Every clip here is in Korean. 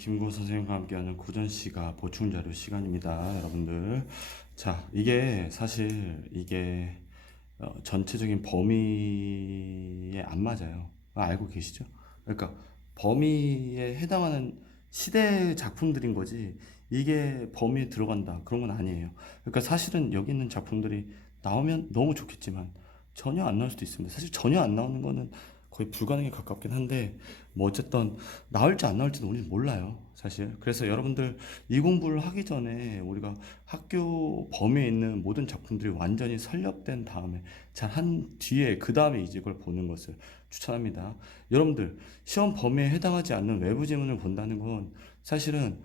김구 선생님과 함께하는 고전시가 보충자료 시간입니다, 여러분들. 자, 이게 사실 이게 전체적인 범위에 안 맞아요. 알고 계시죠? 그러니까 범위에 해당하는 시대 작품들인 거지. 이게 범위에 들어간다 그런 건 아니에요. 그러니까 사실은 여기 있는 작품들이 나오면 너무 좋겠지만 전혀 안 나올 수도 있습니다. 사실 전혀 안 나오는 거는 거의 불가능에 가깝긴 한데 뭐 어쨌든 나올지 안 나올지는 우리는 몰라요, 사실. 그래서 여러분들 이 공부를 하기 전에 우리가 학교 범위에 있는 모든 작품들이 완전히 설립된 다음에 잘 한 뒤에 그 다음에 이제 이걸 보는 것을 추천합니다. 여러분들 시험 범위에 해당하지 않는 외부 지문을 본다는 건 사실은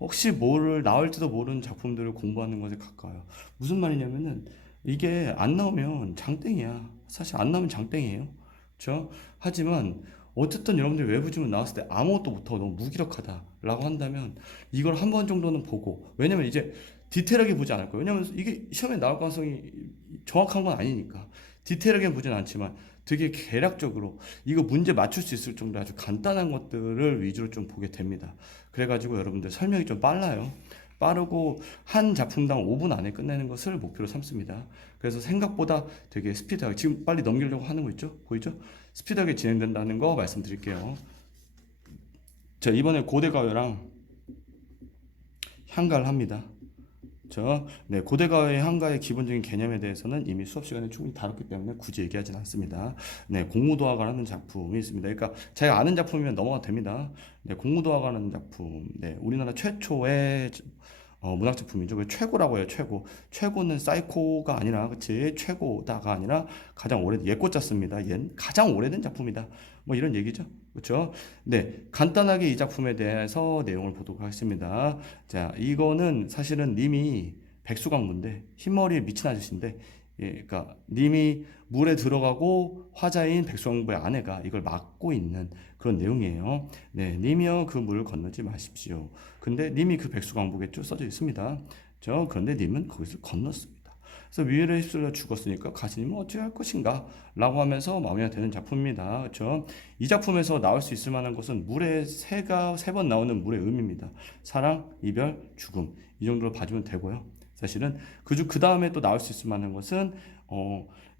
혹시 뭐를 나올지도 모르는 작품들을 공부하는 것에 가까워요. 무슨 말이냐면은 이게 안 나오면 장땡이야. 사실 안 나오면 장땡이에요. 그렇죠? 하지만 어쨌든 여러분들이 외부 지문 나왔을 때 아무것도 못하고 너무 무기력하다라고 한다면 이걸 한 번 정도는 보고, 왜냐면 이제 디테일하게 보지 않을 거예요. 왜냐면 이게 시험에 나올 가능성이 정확한 건 아니니까 디테일하게 보진 않지만 되게 개략적으로 이거 문제 맞출 수 있을 정도로 아주 간단한 것들을 위주로 좀 보게 됩니다. 그래가지고 여러분들 설명이 좀 빨라요. 빠르고 한 작품당 5분 안에 끝내는 것을 목표로 삼습니다. 그래서 생각보다 되게 스피드하게, 지금 빨리 넘기려고 하는 거 있죠? 보이죠? 스피드하게 진행된다는 거 말씀드릴게요. 자, 이번에 고대가요랑 향가를 합니다. 네, 고대가의 한가의 기본적인 개념에 대해서는 이미 수업 시간에 충분히 다뤘기 때문에 굳이 얘기하지는 않습니다. 네, 공무도화가라는 작품이 있습니다. 그러니까 자기가 아는 작품이면 넘어가도 됩니다. 네, 공무도화가라는 작품, 네, 우리나라 최초의 문학 작품이죠. 왜 최고라고 해요, 최고. 최고는 사이코가 아니라, 그치? 최고다가 아니라 가장 오래된, 옛꽃 짰습니다. 옛 가장 오래된 작품이다. 뭐 이런 얘기죠. 그렇죠? 네, 간단하게 이 작품에 대해서 내용을 보도록 하겠습니다. 자, 이거는 사실은 님이 백수광부인데 흰머리에 미친 아저씨인데, 예, 그러니까 님이 물에 들어가고 화자인 백수광부의 아내가 이걸 막고 있는 그런 내용이에요. 네, 님이여 그 물을 건너지 마십시오. 근데 님이 그 백수광부겠죠? 써져 있습니다. 그런데 님은 거기서 건넜습니다. 그래서 위해를 휩쓸려 죽었으니까 가시님은 어찌 할 것인가? 라고 하면서 마무리가 되는 작품입니다. 그렇죠? 이 작품에서 나올 수 있을 만한 것은 물에 세 번 나오는 물의 의미입니다. 사랑, 이별, 죽음. 이 정도로 봐주면 되고요. 사실은 그 다음에 또 나올 수 있을 만한 것은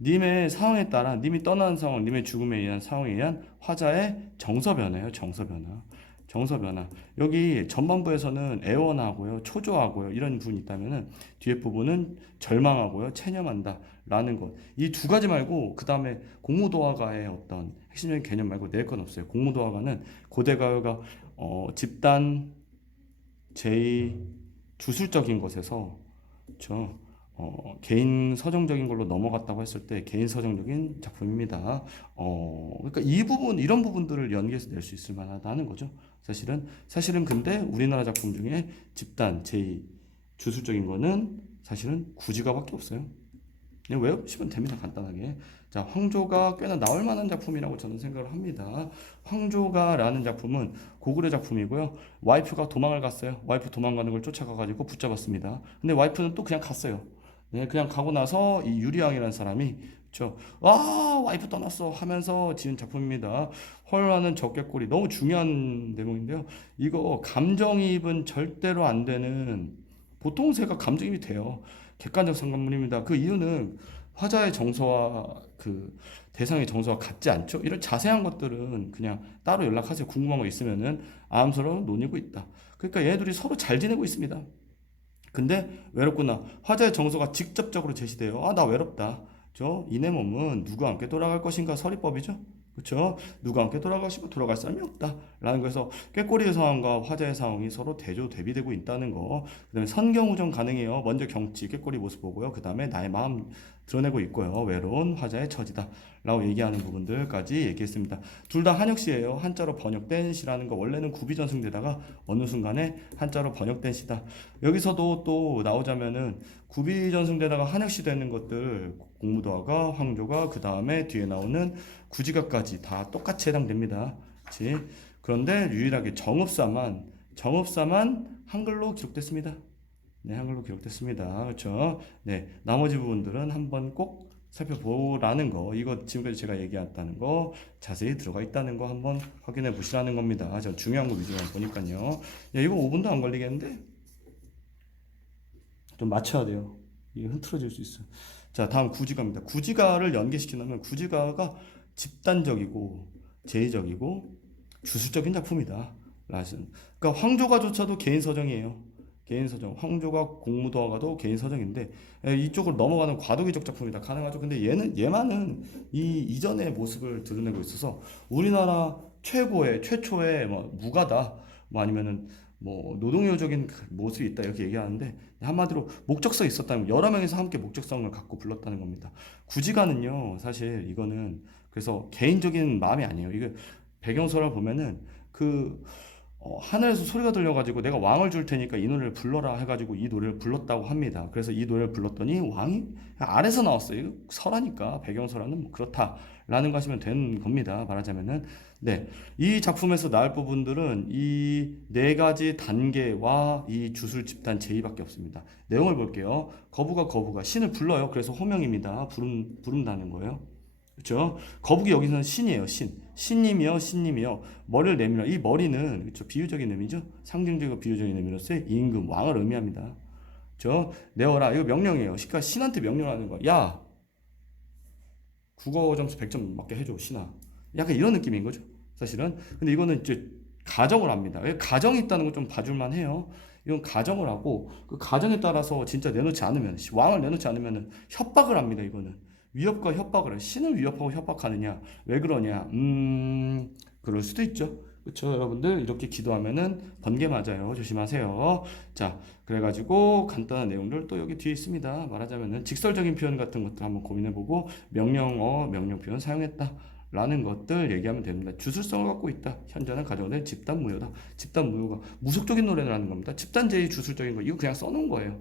님의 상황에 따라 님이 떠나는 상황, 님의 죽음에 의한 상황에 의한 화자의 정서 변화예요. 정서 변화. 정서 변화. 여기 전반부에서는 애원하고요, 초조하고요, 이런 부분이 있다면은 뒤에 부분은 절망하고요, 체념한다라는 것. 이 두 가지 말고 그 다음에 공무도화가의 어떤 핵심적인 개념 말고 낼 건 없어요. 공무도화가는 고대가요가 집단, 제의, 주술적인 것에서 저 개인 서정적인 걸로 넘어갔다고 했을 때 개인 서정적인 작품입니다. 그러니까 이 부분, 이런 부분들을 연기해서 낼 수 있을 만하다는 거죠. 사실은 근데 우리나라 작품 중에 집단, 제의, 주술적인 거는 사실은 구지가밖에 없어요. 그냥 외우시면 됩니다, 간단하게. 자, 황조가 꽤나 나올 만한 작품이라고 저는 생각을 합니다. 황조가라는 작품은 고구려 작품이고요. 와이프가 도망을 갔어요. 와이프 도망가는 걸 쫓아가가지고 붙잡았습니다. 근데 와이프는 또 그냥 갔어요. 네, 그냥 가고 나서 이 유리왕이라는 사람이 와, 와이프 떠났어 하면서 지은 작품입니다. 헐하는 적개꼬리, 너무 중요한 대목인데요. 이거 감정이입은 절대로 안 되는, 보통 새가 감정이입이 돼요. 객관적 상관문입니다. 그 이유는 화자의 정서와 그 대상의 정서가 같지 않죠. 이런 자세한 것들은 그냥 따로 연락하세요. 궁금한 거 있으면은 암서로 논의고 있다. 그러니까 얘네들이 서로 잘 지내고 있습니다. 근데 외롭구나. 화자의 정서가 직접적으로 제시돼요. 아, 나 외롭다. 이내 몸은 누구와 함께 돌아갈 것인가 서리법이죠. 그렇죠? 누가 함께 돌아가시고 돌아갈 사람이 없다. 라는 거에서 꾀꼬리의 상황과 화자의 상황이 서로 대조 대비되고 있다는 거. 그다음에 선경우정 가능해요. 먼저 경치, 꾀꼬리 모습 보고요. 그다음에 나의 마음 드러내고 있고요. 외로운 화자의 처지다. 라고 얘기하는 부분들까지 얘기했습니다. 둘 다 한역시예요. 한자로 번역된 시라는 거. 원래는 구비전승되다가 어느 순간에 한자로 번역된 시다. 여기서도 또 나오자면은 구비전승되다가 한역시 되는 것들, 공무도화가, 황조가, 그 다음에 뒤에 나오는 구지가까지 다 똑같이 해당됩니다. 그치? 그런데 유일하게 정읍사만 한글로 기록됐습니다. 네, 한글로 기록됐습니다. 그렇죠? 네, 나머지 부분들은 한번 꼭 살펴보라는 거, 이거 지금까지 제가 얘기했다는 거 자세히 들어가 있다는 거 한번 확인해 보시라는 겁니다. 제가 중요한 거 위주로 보니까요. 야, 이거 5분도 안 걸리겠는데? 좀 맞춰야 돼요. 이게 흐트러질 수 있어요. 자, 다음 구지가입니다. 구지가를 연계시키려면 구지가가 집단적이고 제의적이고 주술적인 작품이다. 그러니까 황조가조차도 개인 서정이에요. 개인 서정. 황조가 공무도화가도 개인 서정인데 이쪽으로 넘어가는 과도기적 작품이다. 가능하죠. 근데 얘만은 이 이전의 모습을 드러내고 있어서 우리나라 최초의 뭐 무가다. 뭐 아니면은 뭐 노동요적인 모습이 있다 이렇게 얘기하는데 한마디로 목적성이 있었다는 여러 명이서 함께 목적성을 갖고 불렀다는 겁니다. 구지가는요 사실 이거는 그래서 개인적인 마음이 아니에요. 이거 배경설을 보면은 그 하늘에서 소리가 들려가지고 내가 왕을 줄 테니까 이 노래를 불러라 해가지고 이 노래를 불렀다고 합니다. 그래서 이 노래를 불렀더니 왕이 아래서 나왔어요. 이거 설하니까 배경설화는 뭐 그렇다라는 거 하시면 되는 겁니다. 말하자면은 네, 이 작품에서 나올 부분들은 이 네 가지 단계와 이 주술 집단 제의밖에 없습니다. 내용을 볼게요. 거부가 신을 불러요. 그래서 호명입니다. 부른다는 거예요. 그렇죠? 거북이 여기서는 신이에요. 신님이요. 머리를 내밀어. 이 머리는 그렇죠? 비유적인 의미죠. 상징적이고 비유적인 의미로서의 임금, 왕을 의미합니다. 그렇죠? 내어라. 이거 명령이에요. 그러니까 신한테 명령하는 거. 야, 국어 점수 100점 맞게 해줘, 신아. 약간 이런 느낌인 거죠. 사실은. 근데 이거는 이제 가정을 합니다. 왜 가정이 있다는 걸 좀 봐줄만 해요. 이건 가정을 하고 그 가정에 따라서 진짜 내놓지 않으면 왕을 내놓지 않으면 협박을 합니다. 이거는. 위협과 협박을 해. 신을 위협하고 협박하느냐? 왜 그러냐? 그럴 수도 있죠. 그렇죠, 여러분들 이렇게 기도하면은 번개 맞아요. 조심하세요. 자, 그래가지고 간단한 내용들 또 여기 뒤에 있습니다. 말하자면은 직설적인 표현 같은 것들 한번 고민해보고 명령 표현 사용했다. 라는 것들 얘기하면 됩니다. 주술성을 갖고 있다. 현재는 가정된 집단 무효다. 집단 무효가 무속적인 노래라는 겁니다. 집단제의 주술적인 거 이거 그냥 써놓은 거예요.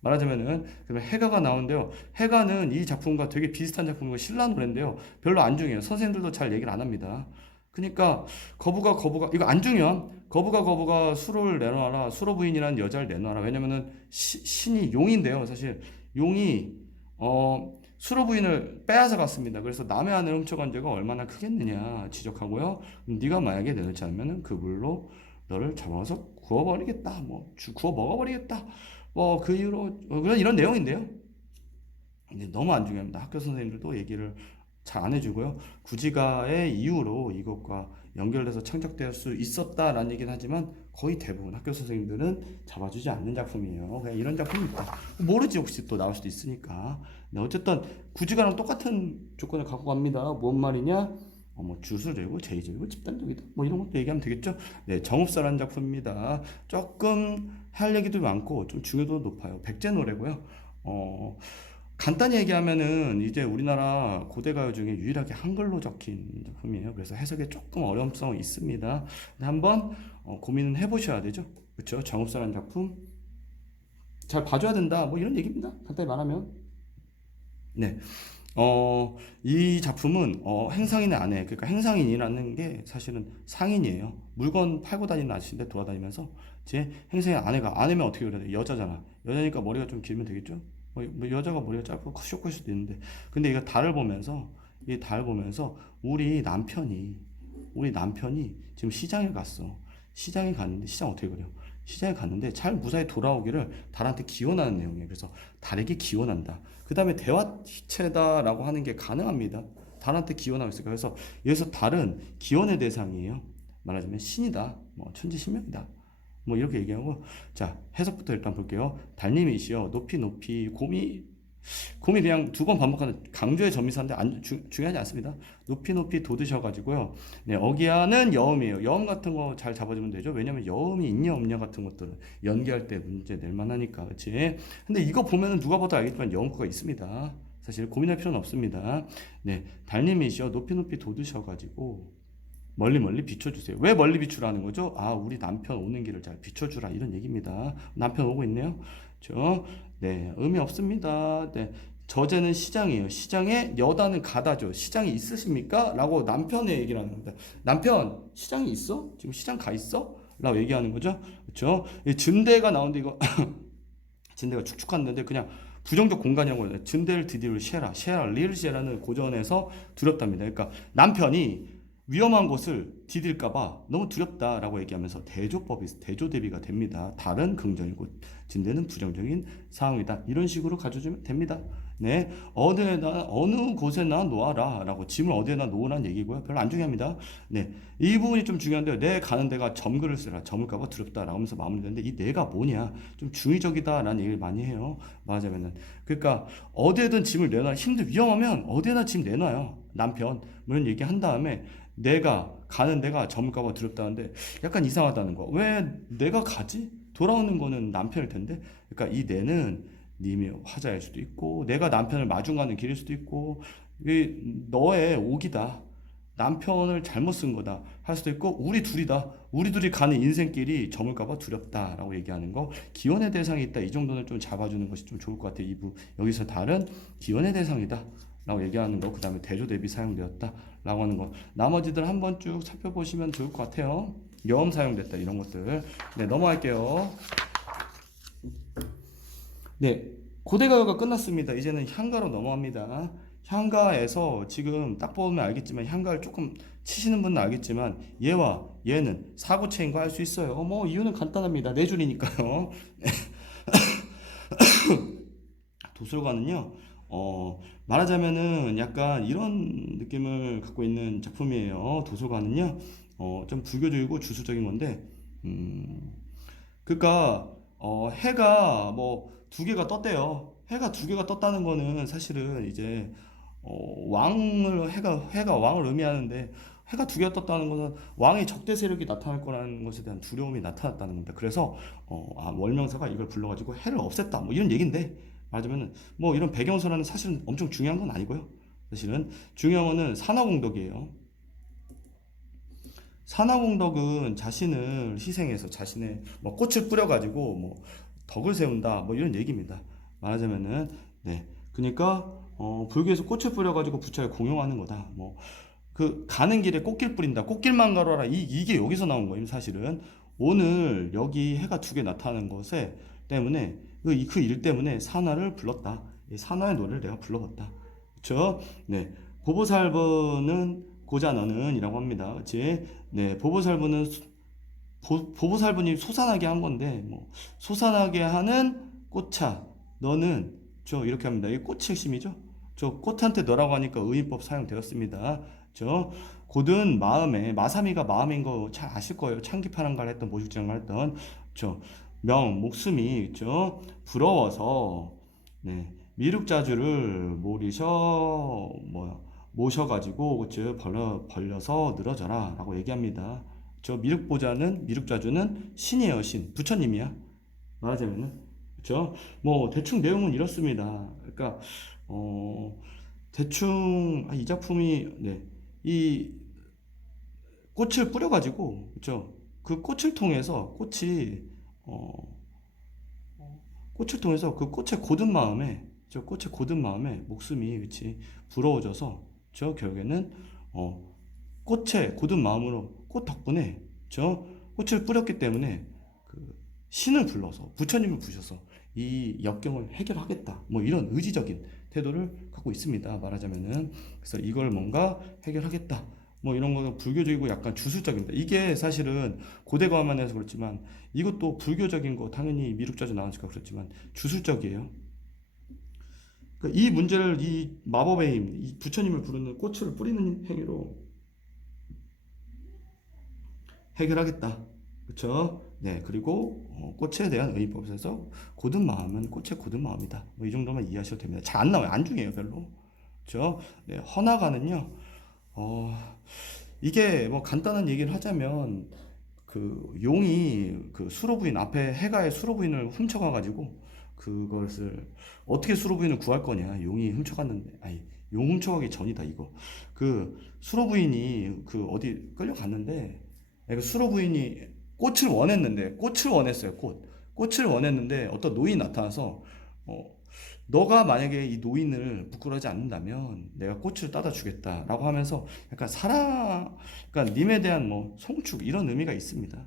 말하자면은 그러면 해가가 나오는데요. 해가는 이 작품과 되게 비슷한 작품이고 신라 노래인데요. 별로 안 중요해요. 선생님들도 잘 얘기를 안 합니다. 그러니까 거부가 이거 안 중요함. 거부가 수로를 내놔라. 수로 부인이라는 여자를 내놔라. 왜냐면은 신이 용인데요. 사실 용이 수로 부인을 빼앗아 갔습니다. 그래서 남의 아내를 훔쳐간 죄가 얼마나 크겠느냐 지적하고요. 네가 만약에 내놓지 않으면은 그 물로 너를 잡아서 구워버리겠다. 구워 먹어버리겠다. 뭐 그 이후로 그런 이런 내용인데요. 근데 너무 안 중요합니다. 학교 선생님들도 얘기를 잘 안 해주고요. 구지가의 이유로 이것과 연결돼서 창작될 수 있었다라는 얘기는 하지만 거의 대부분 학교 선생님들은 잡아주지 않는 작품이에요. 그냥 이런 작품이 있다. 모르지 혹시 또 나올 수도 있으니까. 네, 어쨌든 구지가랑 똑같은 조건을 갖고 갑니다. 뭔 말이냐? 뭐 주술적이고 제의적이고 집단적이다. 뭐 이런 것도 얘기하면 되겠죠. 네, 정읍사라는 작품입니다. 조금 할 얘기도 많고 좀 중요도도 높아요. 백제 노래고요. 간단히 얘기하면은 이제 우리나라 고대 가요 중에 유일하게 한글로 적힌 작품이에요. 그래서 해석에 조금 어려움성이 있습니다. 근데 한번 고민은 해보셔야 되죠. 그렇죠? 정읍사라는 작품 잘 봐줘야 된다. 뭐 이런 얘기입니다. 간단히 말하면. 네. 이 작품은 행상인의 아내, 그러니까 행상인이라는 게 사실은 상인이에요. 물건 팔고 다니는 아저씨인데 돌아다니면서 제 행상인 아내면 어떻게 그래야 돼? 여자잖아. 여자니까 머리가 좀 길면 되겠죠? 뭐 여자가 머리가 짧고 쇼크일 수도 있는데, 근데 이거 달을 보면서 이 달 보면서 우리 남편이 지금 시장에 갔어. 시장에 갔는데 시장 어떻게 그래요? 시장에 갔는데 잘 무사히 돌아오기를 달한테 기원하는 내용이에요. 그래서 달에게 기원한다. 그 다음에 대화체다라고 하는 게 가능합니다. 달한테 기원하고 있어요. 그래서 여기서 달은 기원의 대상이에요. 말하자면 신이다. 뭐 천지신명이다. 뭐 이렇게 얘기하고 자 해석부터 일단 볼게요. 달님이시여 높이 곰이 그냥 두 번 반복하는 강조의 점이사인데 중요하지 않습니다. 높이 돋으셔가지고요. 네, 어기야는 여음이에요. 여음 같은 거 잘 잡아주면 되죠. 왜냐면 여음이 있냐 없냐 같은 것들은 연기할 때 문제 낼 만하니까, 그렇지? 근데 이거 보면은 누가 봐도 알겠지만 여음구가 있습니다. 사실 고민할 필요는 없습니다. 네, 달님이시여 높이 돋으셔가지고 멀리 비춰주세요. 왜 멀리 비추라는 거죠? 우리 남편 오는 길을 잘 비춰주라 이런 얘기입니다. 남편 오고 있네요. 네, 의미 없습니다. 네, 저제는 시장이에요. 시장에 여다는 가다죠. 시장이 있으십니까? 라고 남편의 얘기를 하는 겁니다. 남편, 시장이 있어? 지금 시장 가 있어? 라고 얘기하는 거죠. 그렇죠? 증대가 나오는데 이거 증대가 축축한데 그냥 부정적 공간이라고 해요. 진델 디디를 쉐라 리을 쉐라는 고전에서 두렵답니다. 그러니까 남편이 위험한 곳을 디딜까봐 너무 두렵다라고 얘기하면서 대조 대비가 됩니다. 다른 긍정이고 진대는 부정적인 상황이다. 이런 식으로 가져주면 됩니다. 네, 어느 곳에나 놓아라라고 짐을 어디에나 놓으라는 얘기고요. 별로 안 중요합니다. 네, 이 부분이 좀 중요한데요. 내 가는 데가 점글을 쓰라. 점을까봐 두렵다라고 하면서 마무리되는데 이 내가 뭐냐? 좀 중의적이다라는 얘기를 많이 해요. 말하자면은 그러니까 어디에든 짐을 내놔. 위험하면 어디에나 짐 내놔요. 남편 뭐 이런 얘기 한 다음에 내가 가는 데가 점을까봐 두렵다는데 약간 이상하다는 거. 왜 내가 가지? 돌아오는 거는 남편일 텐데. 그러니까 이 내는 님이 화자일 수도 있고 내가 남편을 마중 가는 길일 수도 있고 이게 너의 오기다. 남편을 잘못 쓴 거다 할 수도 있고 우리 둘이다. 우리 둘이 가는 인생길이 저물까봐 두렵다라고 얘기하는 거. 기원의 대상이 있다. 이 정도는 좀 잡아주는 것이 좀 좋을 것 같아요. 2부 여기서 다른 기원의 대상이다 라고 얘기하는 거. 그 다음에 대조 대비 사용되었다 라고 하는 거. 나머지들 한번 쭉 살펴보시면 좋을 것 같아요. 여음 사용됐다 이런 것들. 네, 넘어갈게요. 네, 고대가요가 끝났습니다. 이제는 향가로 넘어갑니다. 향가에서 지금 딱 보면 알겠지만 향가를 조금 치시는 분은 알겠지만 얘와 얘는 사고체인 거 알 수 있어요. 뭐 이유는 간단합니다. 네 줄이니까요. 도술가는요. 말하자면은 약간 이런 느낌을 갖고 있는 작품이에요. 도술가는요. 좀 불교적이고 주술적인 건데 그러니까 해가 뭐 두 개가 떴대요. 해가 두 개가 떴다는 거는 사실은 이제 해가 왕을 의미하는데 해가 두 개가 떴다는 것은 왕의 적대 세력이 나타날 거라는 것에 대한 두려움이 나타났다는 겁니다. 그래서 월명사가 이걸 불러가지고 해를 없앴다 뭐 이런 얘긴데 말하자면은 뭐 이런 배경설화는 사실은 엄청 중요한 건 아니고요. 사실은 중요한 거는 산화공덕이에요. 산화공덕은 자신을 희생해서 자신의 뭐 꽃을 뿌려가지고 뭐 덕을 세운다 뭐 이런 얘기입니다. 말하자면은 네, 그러니까 불교에서 꽃을 뿌려가지고 부처에 공용하는 거다. 뭐 그 가는 길에 꽃길 뿌린다. 꽃길만 가로라. 이게 여기서 나온 거예요. 사실은 오늘 여기 해가 두 개 나타나는 것에 때문에 그 일 때문에 산화를 불렀다. 이 산화의 노래를 내가 불러봤다. 그렇죠? 네, 보보살보는 고자 너는이라고 합니다. 그렇지? 네, 보보살보님 솟아나게 한 건데 뭐 솟아나게 하는 꽃차 너는 저 이렇게 합니다. 이 꽃이 핵심이죠. 저 꽃한테 너라고 하니까 의인법 사용되었습니다. 저 고든 마음에 마삼이가 마음인 거 잘 아실 거예요. 창기파랑갈 했던 모죽지랑갈 했던 저 명 목숨이 저 부러워서 네 미륵자주를 모셔가지고 그쵸 벌려서 늘어져라라고 얘기합니다. 저 미륵자주는 신이에요. 신 부처님이야. 말하자면은 그쵸 뭐 대충 내용은 이렇습니다. 그러니까 대충 이 작품이 이 꽃을 뿌려가지고 그쵸 그 어, 꽃을 통해서 그 꽃의 고든 마음에 목숨이 그치 부러워져서 저 결국에는 꽃의 고든 마음으로 꽃 덕분에 저 꽃을 뿌렸기 때문에 그 신을 불러서 부처님을 부셔서 이 역경을 해결하겠다. 뭐 이런 의지적인 태도를 갖고 있습니다. 말하자면은 그래서 이걸 뭔가 해결하겠다. 뭐 이런 거는 불교적이고 약간 주술적입니다. 이게 사실은 고대 과만해서 그렇지만 이것도 불교적인 거 당연히 미륵자주 나오니까 그렇지만 주술적이에요. 그러니까 이 문제를 이 마법의 힘, 이 부처님을 부르는 꽃을 뿌리는 행위로 해결하겠다. 그렇죠? 네, 그리고 꽃에 대한 의법에서 고든 마음은 꽃의 고든 마음이다. 뭐 이 정도만 이해하셔도 됩니다. 잘 안 나와요. 안중해요, 별로. 그렇죠? 네, 헌화가는요. 어, 이게 뭐 간단한 얘기를 하자면 그 용이 그 수로부인 앞에 해가의 수로부인을 훔쳐가가지고 그것을 어떻게 수로부인을 구할 거냐. 용이 훔쳐갔는데 아니 용 훔쳐가기 전이다 이거. 그 수로부인이 그 어디 끌려갔는데 그 수로부인이 꽃을 원했어요. 꽃을 원했는데 어떤 노인이 나타나서 어, 너가 만약에 이 노인을 부끄러워하지 않는다면 내가 꽃을 따다 주겠다라고 하면서 약간 그러니까 님에 대한 뭐 송축 이런 의미가 있습니다.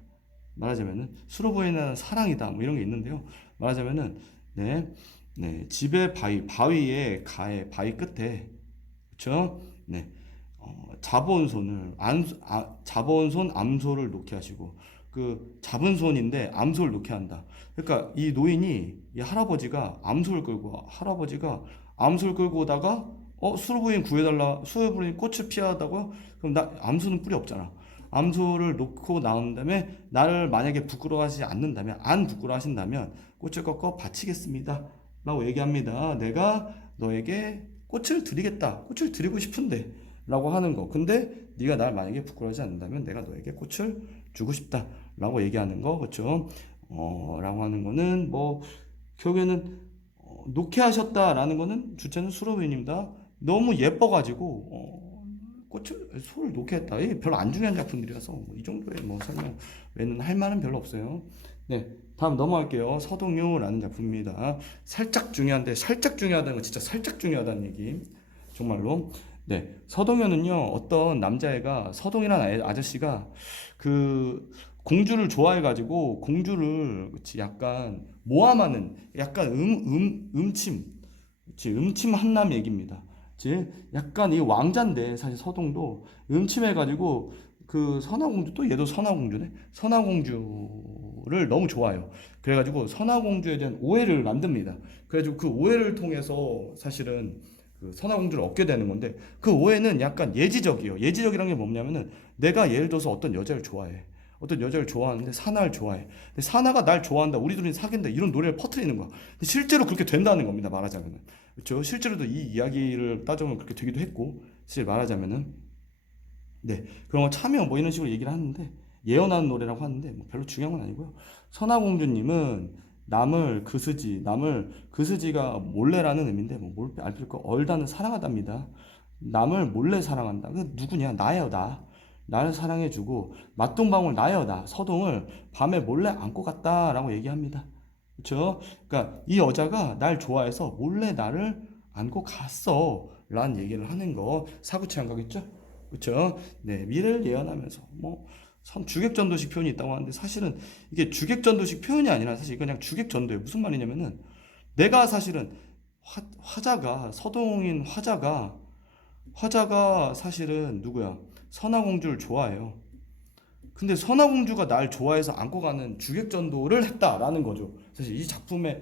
말하자면은 수로보이는 사랑이다 뭐 이런 게 있는데요. 말하자면은 네 네, 집의 바위에 가에 바위 끝에 그렇죠? 네, 잡아온 손 암소를 놓게 하시고 그 잡은 손인데 암소를 놓게 한다. 그러니까 이 노인이 이 할아버지가 암소를 끌고 오다가 수로부인 구해달라 수로부인 꽃을 피하다고요? 그럼 나 암소는 뿔이 없잖아. 암소를 놓고 나온 다음에 나를 만약에 부끄러워하지 않는다면 안 부끄러워하신다면 꽃을 꺾어 바치겠습니다. 라고 얘기합니다. 내가 너에게 꽃을 드리겠다. 꽃을 드리고 싶은데 라고 하는 거. 근데 네가 날 만약에 부끄러워하지 않는다면 내가 너에게 꽃을 주고 싶다. 라고 얘기하는 거. 그렇죠? 라고 하는 거는 뭐 결국에는 놓게 하셨다라는 거는 주체는 수로부인입니다. 너무 예뻐가지고 꽃을 소를 놓게 했다. 이게 별로 안 중요한 작품들이라서 뭐이 정도의 뭐 설명 외에는 할 말은 별로 없어요. 네, 다음 넘어갈게요. 서동요라는 작품입니다. 살짝 중요한데 살짝 중요하다는 건 진짜 살짝 중요하다는 얘기. 정말로. 네, 서동요는요 어떤 남자애가 서동이라는 아저씨가 그 공주를 좋아해가지고 공주를 그치 약간 모함하는 약간 음침 그치 음침 한남 얘기입니다. 그치 약간 이 왕자인데 사실 서동도 음침해가지고 그 선화공주 또 얘도 선화공주네 선화공주를 너무 좋아해요. 그래가지고 선화공주에 대한 오해를 만듭니다. 그래가지고 그 오해를 통해서 사실은 그 선화공주를 얻게 되는 건데 그 오해는 약간 예지적이에요. 예지적이란 게 뭐냐면은 내가 예를 들어서 어떤 여자를 좋아해. 어떤 여자를 좋아하는데 사나를 좋아해. 근데 사나가 날 좋아한다. 우리 둘이 사귄다. 이런 노래를 퍼뜨리는 거야. 근데 실제로 그렇게 된다는 겁니다. 말하자면은. 그렇죠? 실제로도 이 이야기를 따져보면 그렇게 되기도 했고, 사실 말하자면은 네 그런 거 참여 뭐 이런 식으로 얘기를 하는데 예언하는 노래라고 하는데 뭐 별로 중요한 건 아니고요. 선화공주님은 남을 그스지가 몰래라는 의미인데 뭐 몰래 알필 거 얼다는 사랑하답니다. 남을 몰래 사랑한다. 그 누구냐? 나예요, 나. 나를 사랑해주고 맛동방울 나예요, 나. 서동을 밤에 몰래 안고 갔다라고 얘기합니다. 그렇죠? 그러니까 이 여자가 날 좋아해서 몰래 나를 안고 갔어. 라는 얘기를 하는 거 사구치 안 가겠죠? 그렇죠? 네, 미래를 예언하면서 뭐 주객전도식 표현이 있다고 하는데 사실은 이게 주객전도식 표현이 아니라 사실 그냥 주객전도예요. 무슨 말이냐면은 내가 사실은 화자가 서동인 화자가 사실은 누구야? 선화공주를 좋아해요. 근데 선화공주가 날 좋아해서 안고 가는 주객전도를 했다라는 거죠. 사실 이 작품에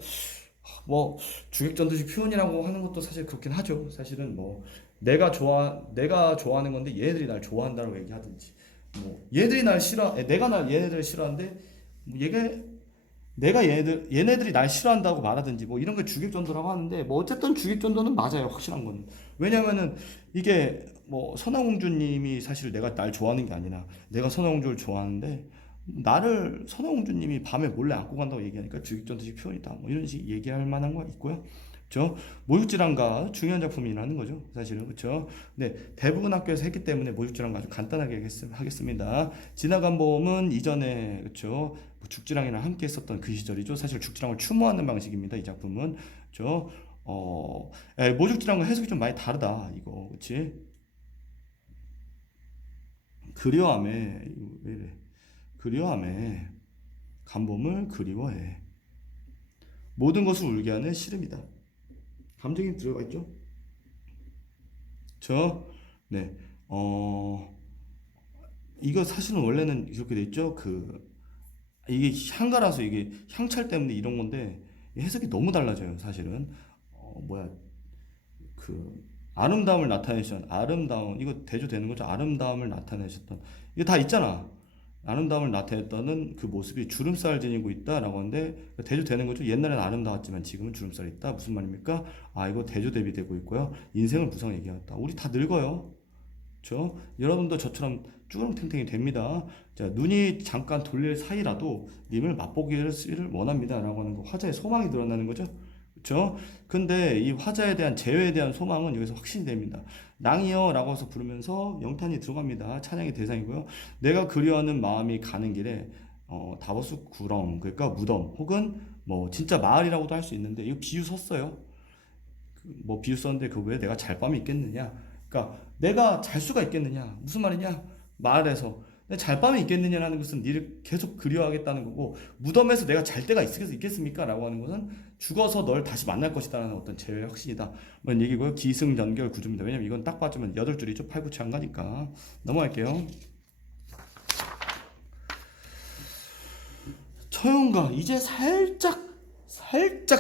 뭐 주객전도식 표현이라고 하는 것도 사실 그렇긴 하죠. 사실은 뭐 내가 좋아하는 건데 얘네들이 날 좋아한다고 얘기하든지 뭐 얘들이 날 싫어 내가 얘네들을 싫어하는데 뭐 내가 얘네들이 날 싫어한다고 말하든지 뭐 이런 걸 주객전도라고 하는데 뭐 어쨌든 주객전도는 맞아요. 확실한 건. 왜냐면은 이게 뭐 선화공주님이 사실 내가 날 좋아하는 게 아니라 내가 선화공주를 좋아하는데 나를 선화공주님이 밤에 몰래 안고 간다고 얘기하니까 주객전도식 표현이다. 뭐 이런 식 얘기할 만한 거 있고요. 그렇죠? 모육지랑가 중요한 작품이라는 거죠. 사실은 그렇죠. 네, 대부분 학교에서 했기 때문에 모육지랑가 아주 간단하게 하겠습니다. 지나간 봄은 이전에 그렇죠. 뭐 죽지랑이랑 함께 했었던 그 시절이죠. 사실 죽지랑을 추모하는 방식입니다. 이 작품은 그렇죠. 모죽지랑과 해석이 좀 많이 다르다. 이거 그렇지? 그리워함에 왜 이래? 그리워함에 간봄을 그리워해. 모든 것을 울게 하는 시름이다. 감정이 들어가 있죠? 저, 네, 이거 사실은 원래는 이렇게 돼 있죠? 이게 향가라서 이게 향찰 때문에 이런 건데 해석이 너무 달라져요, 사실은. 뭐야, 아름다움을 나타내셨던, 이거 대조되는 거죠? 아름다움을 나타내셨던, 이게 다 있잖아. 아름다움을 나타냈다는 그 모습이 주름살을 지니고 있다라고 하는데 대조되는 거죠. 옛날엔 아름다웠지만 지금은 주름살이 있다. 무슨 말입니까? 아, 이거 대조 대비되고 있고요. 인생을 무상 얘기하다. 우리 다 늙어요. 그렇죠? 여러분도 저처럼 쭈그렁탱탱이 됩니다. 자, 눈이 잠깐 돌릴 사이라도 님을 맛보기를 원합니다라고 하는 거 화자의 소망이 드러나는 거죠. 그렇죠? 근데 이 화자에 대한 제외에 대한 소망은 여기서 확신이 됩니다. 낭이여라고 해서 부르면서 영탄이 들어갑니다. 찬양의 대상이고요. 내가 그리워하는 마음이 가는 길에 다보스 구렁 그러니까 무덤 혹은 뭐 진짜 마을이라고도 할 수 있는데 이거 비유 썼어요. 뭐 비유 썼는데 그 외에 내가 잘 밤이 있겠느냐? 그러니까 내가 잘 수가 있겠느냐? 무슨 말이냐? 마을에서 잘밤이 있겠느냐라는 것은 니를 계속 그리워하겠다는 거고, 무덤에서 내가 잘 때가 있겠습니까? 라고 하는 것은 죽어서 널 다시 만날 것이다라는 어떤 제 확신이다, 뭐 이런 얘기고요. 기승전결 구조입니다. 왜냐면 이건 딱 봐주면 8줄이죠. 8, 9, 안 가니까. 넘어갈게요. 처형가 이제 살짝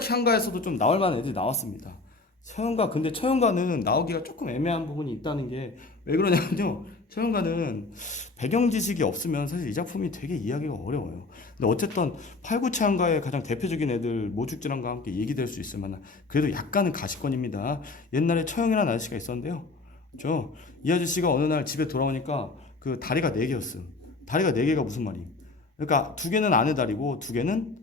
향가에서도 좀 나올 만한 애들이 나왔습니다. 처형가, 근데 처형가는 나오기가 조금 애매한 부분이 있다는 게 왜 그러냐면요. 처형가는 배경 지식이 없으면 사실 이 작품이 되게 이해하기가 어려워요. 근데 어쨌든 팔구차항가의 가장 대표적인 애들 모죽지랑과 함께 얘기될 수 있을 만한 그래도 약간은 가시권입니다. 옛날에 처형이라는 아저씨가 있었는데요. 이 아저씨가 어느 날 집에 돌아오니까 그 다리가 4개였음. 다리가 4개가 무슨 말이에요? 그러니까 2개는 안에 다리고 2개는,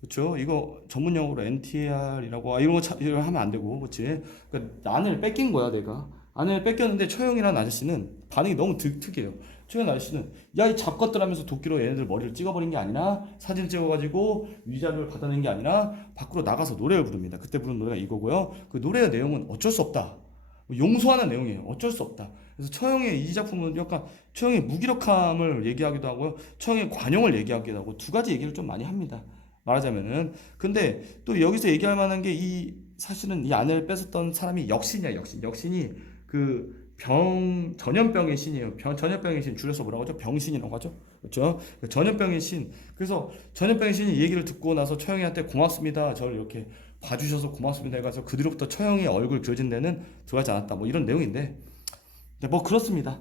그렇죠? 이거 전문 용어로 NTR이라고 이런 거 하면 안 되고, 그렇지? 그러니까 안을 뺏긴 거야, 내가. 안을 뺏겼는데 처형이라는 아저씨는 반응이 너무 특이해요. 처형 아저씨는 야, 이 잡것들 하면서 도끼로 얘네들 머리를 찍어버린 게 아니라, 사진 찍어가지고 위자료를 받아낸 게 아니라 밖으로 나가서 노래를 부릅니다. 그때 부른 노래가 이거고요. 그 노래의 내용은 어쩔 수 없다, 용서하는 내용이에요. 어쩔 수 없다. 그래서 처형의 이 작품은 약간 처형의 무기력함을 얘기하기도 하고요, 처형의 관용을 얘기하기도 하고, 두 가지 얘기를 좀 많이 합니다, 말하자면은. 근데 또 여기서 얘기할 만한 게, 이 사실은 이 아내를 뺏었던 사람이 역신이야. 역신이 그 전염병의 신이에요. 전염병의 신, 줄여서 뭐라고 하죠? 병신이라고 하죠. 그렇죠? 그 전염병의 신. 그래서 전염병의 신이 이 얘기를 듣고 나서 처형이한테 고맙습니다, 저를 이렇게 봐주셔서 고맙습니다 해가서 그 뒤로부터 처형의 얼굴 그려진 데는 들어가지 않았다, 뭐 이런 내용인데, 네, 뭐 그렇습니다.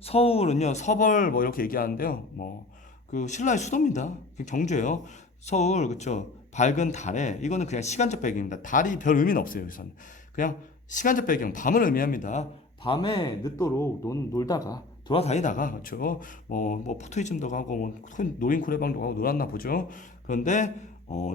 서울은요, 서벌 뭐 이렇게 얘기하는데요. 뭐 그 신라의 수도입니다. 경주예요. 서울, 그쵸? 밝은 달에, 이거는 그냥 시간적 배경입니다. 달이 별 의미는 없어요. 여기서는 그냥 시간적 배경, 밤을 의미합니다. 밤에 늦도록 놀다가 돌아다니다가, 그렇죠? 뭐 포토이즘도 가고 뭐 노인 코레방도 가고 놀았나 보죠. 그런데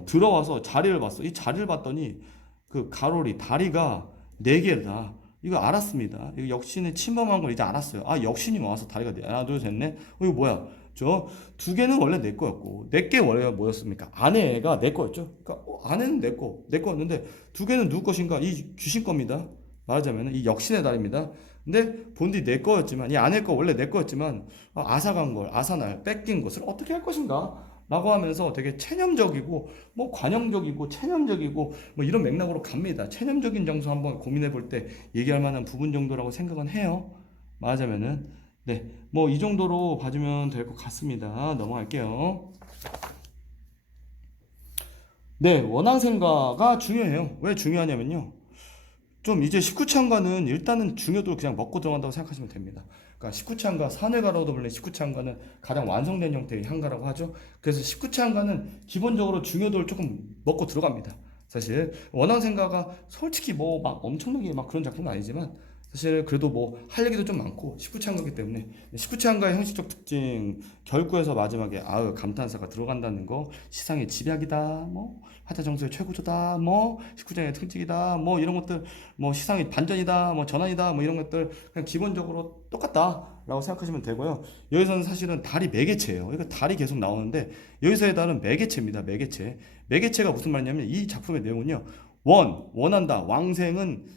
들어와서 자리를 봤어. 이 자리를 봤더니 그 가로리 다리가 4개다. 이거 알았습니다. 이거 역신의 침범한 걸 이제 알았어요. 아, 역신이 와서 다리가 하나 둘 셋 넷. 이거 뭐야? 2개는 원래 내 거였고, 4개 원래 뭐였습니까? 아내가 내 거였죠. 그러니까 아내는 내 거였는데 2개는 누구 것인가? 이 귀신 겁니다. 말하자면 이 역신의 다리입니다. 근데 본디 내 거였지만, 이 아내 거 원래 내 거였지만, 아사간 걸, 아사날 뺏긴 것을 어떻게 할 것인가? 라고 하면서 되게 체념적이고 뭐 관용적이고 체념적이고 뭐 이런 맥락으로 갑니다. 체념적인 정서 한번 고민해 볼 때 얘기할 만한 부분 정도라고 생각은 해요, 말하자면은. 네, 뭐 이 정도로 봐주면 될 것 같습니다. 넘어갈게요. 네, 원앙생가가 중요해요. 왜 중요하냐면요, 좀 이제 19창가는 일단은 중요도를 그냥 먹고 들어간다고 생각하시면 됩니다. 그러니까 19창가, 산회가라고도 불리는 19창가는 가장 완성된 형태의 향가라고 하죠. 그래서 19창가는 기본적으로 중요도를 조금 먹고 들어갑니다. 사실 원앙생가가 솔직히 뭐 막 엄청나게 막 그런 작품은 아니지만, 사실 그래도 뭐 할 얘기도 좀 많고 19창가이기 때문에. 19창가의 형식적 특징, 결구에서 마지막에 아으 감탄사가 들어간다는 거, 시상의 집약이다, 뭐 하자정서의 최고조다, 뭐 19장의 특징이다, 뭐 이런 것들, 뭐 시상의 반전이다, 뭐 전환이다, 뭐 이런 것들 그냥 기본적으로 똑같다라고 생각하시면 되고요. 여기서는 사실은 달이 매개체예요. 그러니까 달이 계속 나오는데, 여기서의 달은 매개체입니다. 매개체가 무슨 말이냐면, 이 작품의 내용은요, 원한다. 왕생은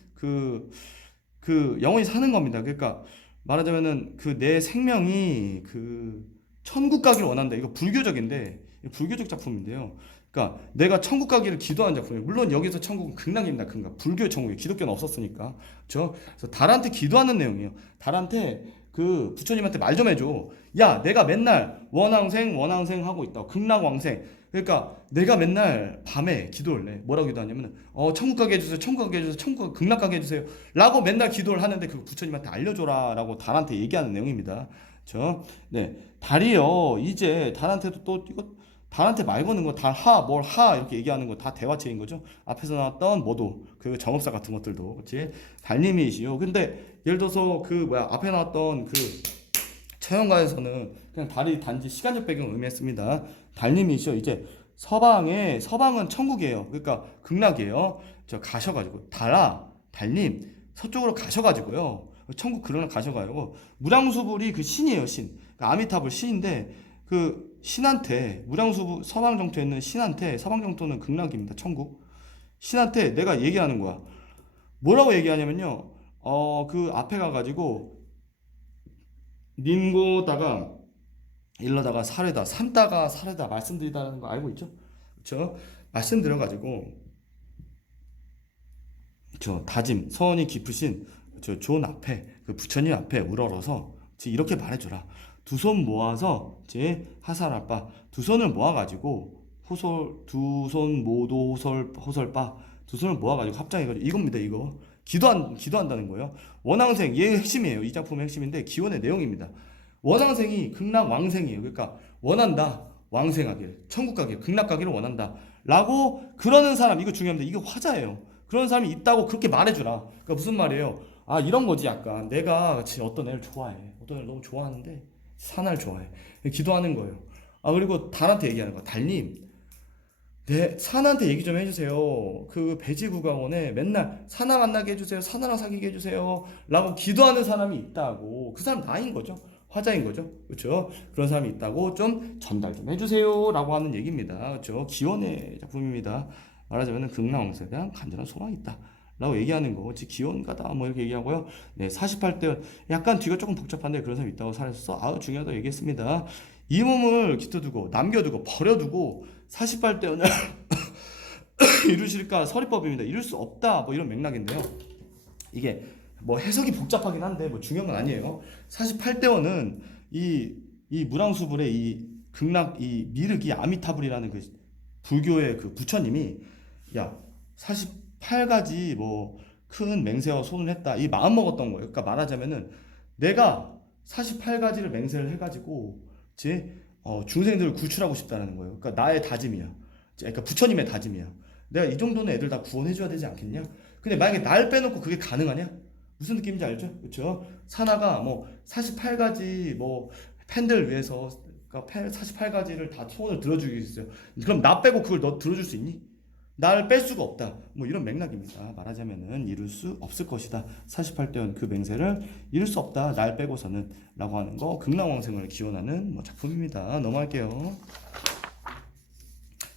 영원히 사는 겁니다. 그러니까 말하자면은 그 내 생명이 그 천국 가기를 원한다. 이거 불교적인데, 불교적 작품인데요. 그러니까 내가 천국 가기를 기도하는 작품이에요. 물론 여기서 천국은 극락입니다. 극락. 불교의 천국이, 기독교는 없었으니까. 그렇죠? 그래서 달한테 기도하는 내용이에요. 달한테 그 부처님한테 말 좀 해줘. 야, 내가 맨날 원왕생 하고 있다. 극락왕생. 그러니까 내가 맨날 밤에 기도를 해. 뭐라고 기도하냐면, 천국 가게 해주세요. 극락 가게 해주세요. 라고 맨날 기도를 하는데, 그 부처님한테 알려줘라. 라고 달한테 얘기하는 내용입니다. 그렇죠? 네. 달이요, 이제 달한테도 또 이거, 달한테 말 거는 거, 뭘 하, 이렇게 얘기하는 거 다 대화체인 거죠. 앞에서 나왔던 뭐도, 그 정업사 같은 것들도, 그렇지? 달님이시요. 근데 예를 들어서 앞에 나왔던 그 처형가에서는 그냥 달이 단지 시간적 배경을 의미했습니다. 달님이시요. 이제 서방은 천국이에요. 그러니까 극락이에요. 가셔가지고 달님 서쪽으로 가셔가지고요, 천국 그러나 가셔가지고, 무량수불이 그 신이에요. 신. 그러니까 아미타불 신인데, 그 신한테, 무량수불 서방 정토에 있는 신한테, 서방 정토는 극락입니다. 천국. 신한테 내가 얘기하는 거야. 뭐라고 얘기하냐면요, 그 앞에 가가지고 님고다가 일러다가 사례다, 삼다가 사례다 말씀드리다라는 거 알고 있죠? 그렇죠? 말씀드려가지고 저 다짐, 서원이 깊으신 저 존 앞에 그 부처님 앞에 우러러서 이렇게 말해줘라. 두 손 모아서 제 하살 아빠 두 손을 모아가지고 호솔 두 손 모도 호설바 두 손을 모아가지고 합장해가지고 이겁니다. 이거 기도한다는 거예요. 원왕생 얘 핵심이에요. 이 작품의 핵심인데 기원의 내용입니다. 원왕생이 극락 왕생이에요. 그러니까 원한다. 왕생하길, 천국 가길, 극락 가기를 원한다. 라고 그러는 사람 이거 중요합니다. 이거 화자예요. 그런 사람이 있다고 그렇게 말해주라. 그러니까 무슨 말이에요? 아 이런 거지 약간 내가 지금 어떤 애를 좋아해. 어떤 애를 너무 좋아하는데 사나를 좋아해. 기도하는 거예요. 아 그리고 달한테 얘기하는 거야. 달님, 네 사나한테 얘기 좀 해주세요. 그 배지구강원에 맨날 사나 만나게 해주세요. 사나랑 사귀게 해주세요. 라고 기도하는 사람이 있다고. 그 사람 나인 거죠. 화자인 거죠. 그렇죠? 그런 사람이 있다고 좀 전달 좀 해주세요. 라고 하는 얘기입니다. 그렇죠? 기원의 작품입니다. 말하자면 극락왕성에 대한 간절한 소망이 있다. 라고 얘기하는 거. 즉 기원가다. 뭐 이렇게 얘기하고요. 네, 48대 약간 뒤가 조금 복잡한데 그런 사람이 있다고 살았어. 아우 중요하다고 얘기했습니다. 이 몸을 기토두고 남겨두고 버려두고 48대원을 이루실까 서리법입니다. 이룰 수 없다. 뭐 이런 맥락인데요. 이게 뭐 해석이 복잡하긴 한데 뭐 중요한 건 아니에요. 48대원은 이 무랑수불의 이 극락 이 미륵이 아미타불이라는 그 불교의 그 부처님이 야 48가지 뭐 큰 맹세와 손을 했다 이 마음 먹었던 거예요. 그러니까 말하자면은 내가 48가지를 맹세를 해가지고 제 중생들을 구출하고 싶다는 거예요. 그러니까 나의 다짐이야. 그러니까 부처님의 다짐이야. 내가 이 정도는 애들 다 구원해줘야 되지 않겠냐? 근데 만약에 날 빼놓고 그게 가능하냐? 무슨 느낌인지 알죠? 그렇죠? 사나가 뭐 48가지 뭐 팬들 위해서 그러니까 48가지를 다 소원을 들어주기 있어요. 그럼 나 빼고 그걸 너 들어줄 수 있니? 나를 뺄 수가 없다. 뭐 이런 맥락입니다. 말하자면은 이룰 수 없을 것이다. 48대원 그 맹세를 이룰 수 없다. 날 빼고서는 라고 하는 거 극락왕생을 기원하는 뭐 작품입니다. 넘어갈게요.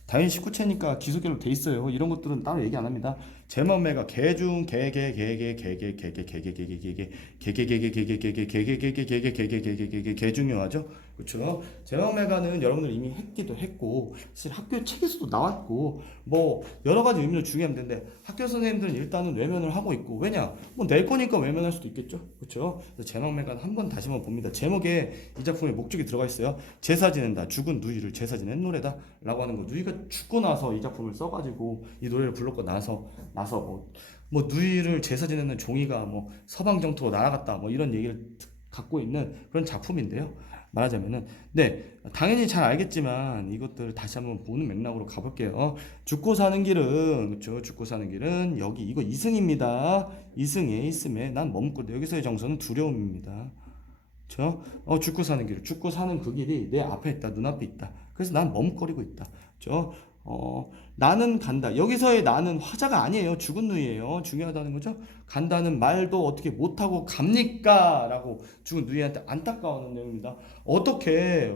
당연히 19채니까 기소결로 돼 있어요. 이런 것들은 따로 얘기 안 합니다. 제멈매가 개중 개 중요하죠. 그렇죠? 제멈매가는 여러분들 이미 했기도 했고 사실 학교 책에서도 나왔고 뭐 여러 가지 의미로 중요하면 되는데 학교 선생님들은 일단은 외면을 하고 있고 왜냐? 뭐 낼 거니까 외면할 수도 있겠죠. 그렇죠? 제멈매가는 한번 다시 한번 봅니다. 제목에 이 작품의 목적이 들어가 있어요. 제사 지낸다. 죽은 누이를 제사 지낸 노래다. 라고 하는 거. 누이가 죽고 나서 이 작품을 써가지고 이 노래를 불렀고 나서 뭐 누이를 제사 지내는 종이가 뭐 서방 정토로 날아갔다 뭐 이런 얘기를 갖고 있는 그런 작품인데요. 말하자면은 네 당연히 잘 알겠지만 이것들 다시 한번 보는 맥락으로 가볼게요. 죽고 사는 길은 그렇죠. 죽고 사는 길은 여기 이거 이승입니다. 이승에 있음에 난 머뭇거려. 여기서의 정서는 두려움입니다. 그렇죠? 죽고 사는 길, 죽고 사는 그 길이 내 앞에 있다, 눈앞에 있다. 그래서 난 머뭇거리고 있다. 그렇죠? 나는 간다. 여기서의 나는 화자가 아니에요. 죽은 누이예요. 중요하다는 거죠. 간다는 말도 어떻게 못하고 갑니까? 라고 죽은 누이한테 안타까워하는 내용입니다. 어떻게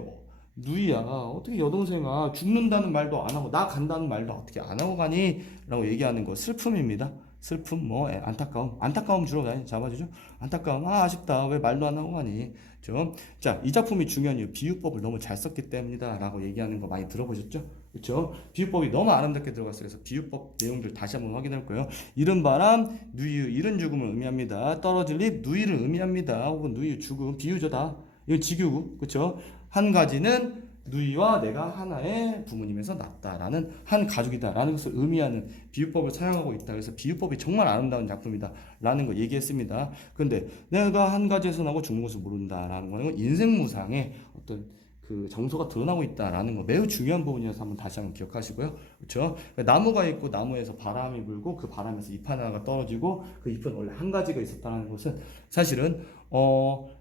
누이야, 어떻게 여동생아 죽는다는 말도 안 하고 나 간다는 말도 어떻게 안 하고 가니? 라고 얘기하는 거 슬픔입니다. 슬픔, 뭐 안타까움 주로 많이 잡아주죠. 안타까움, 아쉽다. 왜 말도 안 하고 가니? 좀. 자, 이 작품이 중요한 이유 비유법을 너무 잘 썼기 때문이다라고 얘기하는 거 많이 들어보셨죠? 그렇죠? 비유법이 너무 아름답게 들어갔어요. 그래서 비유법 내용들 다시 한번 확인할 거예요. 이른 바람, 누유, 이른 죽음을 의미합니다. 떨어질 잎, 누이를 의미합니다. 혹은 누유, 죽음, 비유죠 다. 이건 직유, 그렇죠? 한 가지는 누이와 내가 하나의 부모님에서 났다라는 한 가족이다라는 것을 의미하는 비유법을 사용하고 있다. 그래서 비유법이 정말 아름다운 작품이다라는 거 얘기했습니다. 그런데 내가 한 가지에서 나고 죽는 것을 모른다라는 거는 인생무상의 어떤 그 정서가 드러나고 있다라는 거 매우 중요한 부분이어서 한번 다시 한번 기억하시고요. 그렇죠? 나무가 있고 나무에서 바람이 불고 그 바람에서 잎 하나가 떨어지고 그 잎은 원래 한 가지가 있었다는 것은 사실은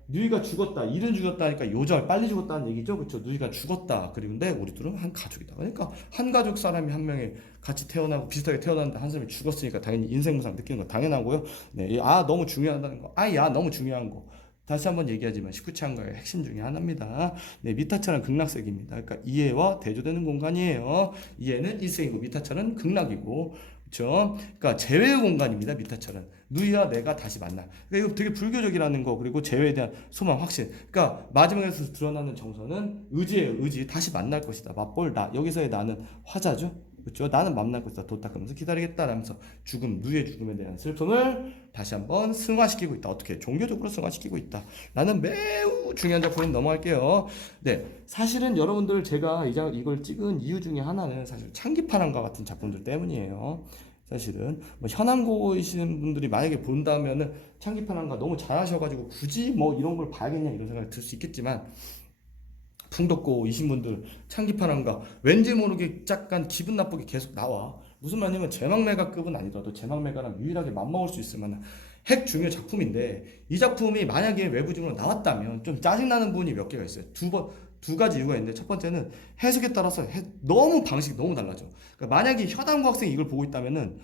누이가 죽었다, 일은 죽었다니까 요절 빨리 죽었다는 얘기죠. 그렇죠? 누이가 죽었다. 그런데 우리들은 한 가족이다. 그러니까 한 가족 사람이 한 명이 같이 태어나고 비슷하게 태어났는데 한 사람이 죽었으니까 당연히 인생무상 느끼는 거 당연하고요. 네, 너무 중요하다는 거. 너무 중요한 거. 다시 한번 얘기하지만 19채 한가의 핵심 중에 하나입니다. 네, 미타차는 극락색입니다. 그러니까 이해와 대조되는 공간이에요. 이해는 일색이고 미타차는 극락이고 그렇죠? 그러니까 재회의 공간입니다. 미타철은 누이와 내가 다시 만나. 그러니까 이거 되게 불교적이라는 거 그리고 재회에 대한 소망 확신. 그러니까 마지막에서 드러나는 정서는 의지예요. 의지. 다시 만날 것이다. 맞벌 나 여기서의 나는 화자죠. 그렇죠? 나는 만날 것이다. 도닦으면서 기다리겠다라면서 죽음 누이의 죽음에 대한 슬픔을 다시 한번 승화시키고 있다. 어떻게 종교적으로 승화시키고 있다. 라는 매우 중요한 작품인 넘어갈게요. 네, 사실은 여러분들 제가 이걸 찍은 이유 중에 하나는 사실 창기파랑과 같은 작품들 때문이에요. 사실은 뭐 현암고이신 분들이 만약에 본다면은 창기파랑과 너무 잘하셔가지고 굳이 뭐 이런 걸 봐야겠냐 이런 생각이 들 수 있겠지만 풍덕고이신 분들 창기파랑과 왠지 모르게 약간 기분 나쁘게 계속 나와. 무슨 말이냐면 제막메가급은 아니더라도 제막메가랑 유일하게 맞먹을 수 있을 만한 핵 중요 작품인데 이 작품이 만약에 외부적으로 나왔다면 좀 짜증나는 부분이 몇 개가 있어요. 두 가지 이유가 있는데 첫 번째는 해석에 따라서 너무 방식이 너무 달라져. 그러니까 만약에 현암고 학생이 이걸 보고 있다면은